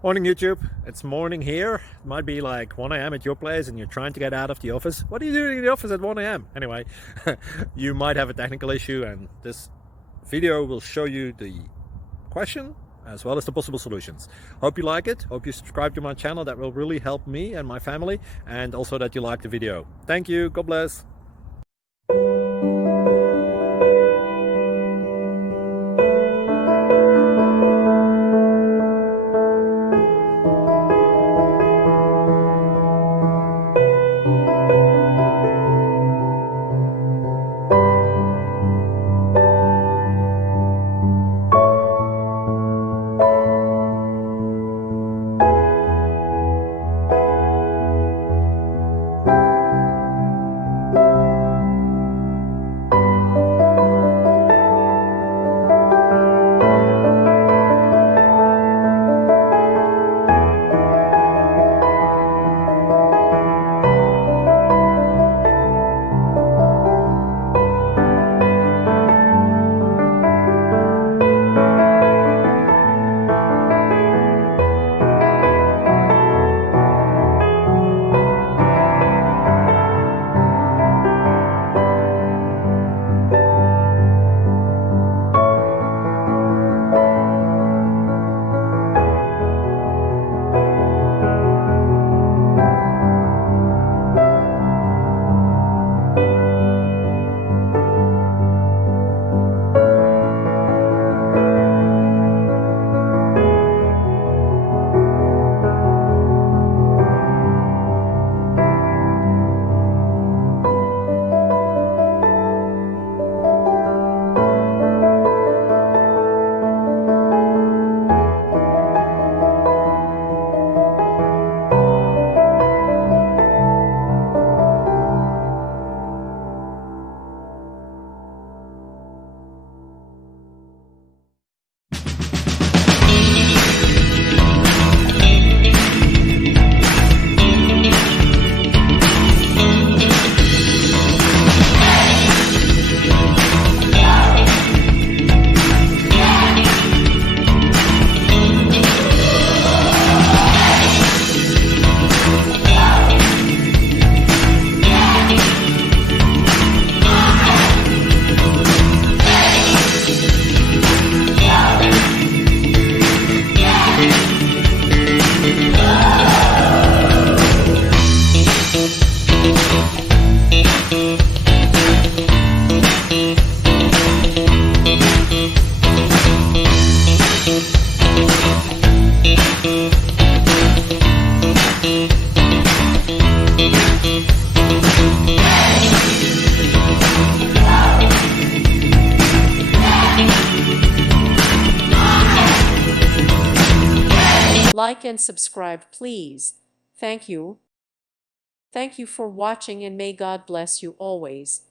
Morning YouTube, it's morning here. It might be like 1 a.m. at your place and you're trying to get out of the office. What are you doing in the office at 1 a.m.? Anyway, you might have a technical issue and this video will show you the question as well as the possible solutions. Hope you like it, hope you subscribe to my channel. That will really help me and my family, and also that you like the video. Thank you, God bless. Like and subscribe, please. Thank you. Thank you for watching, and may God bless you always.